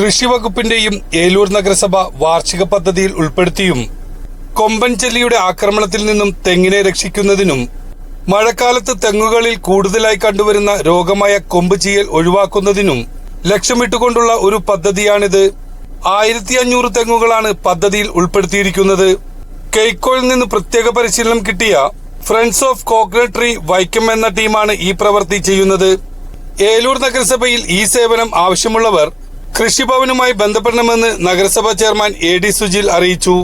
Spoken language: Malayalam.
കൃഷി വകുപ്പിന്റെയും ഏലൂർ നഗരസഭ വാർഷിക പദ്ധതിയിൽ ഉൾപ്പെടുത്തിയും കൊമ്പൻ ചെല്ലിയുടെ ആക്രമണത്തിൽ നിന്നും തെങ്ങിനെ രക്ഷിക്കുന്നതിനും മഴക്കാലത്ത് തെങ്ങുകളിൽ കൂടുതലായി കണ്ടുവരുന്ന രോഗമായ കൊമ്പ് ചീയൽ ഒഴിവാക്കുന്നതിനും ലക്ഷ്യമിട്ടുകൊണ്ടുള്ള ഒരു പദ്ധതിയാണിത്. ആയിരത്തി അഞ്ഞൂറ് തെങ്ങുകളാണ് പദ്ധതിയിൽ ഉൾപ്പെടുത്തിയിരിക്കുന്നത്. കെയ്ക്കോയിൽ നിന്ന് പ്രത്യേക പരിശീലനം കിട്ടിയ friends of coconut tree Vaikom എന്ന ടീമാണ് ഈ പ്രവൃത്തി ചെയ്യുന്നത്. ഏലൂർ നഗരസഭയിൽ ഈ സേവനം ആവശ്യമുള്ളവർ കൃഷിഭവനുമായി ബന്ധപ്പെടണമെന്ന് നഗരസഭാ ചെയർമാൻ എ ഡി സുജിൽ അറിയിച്ചു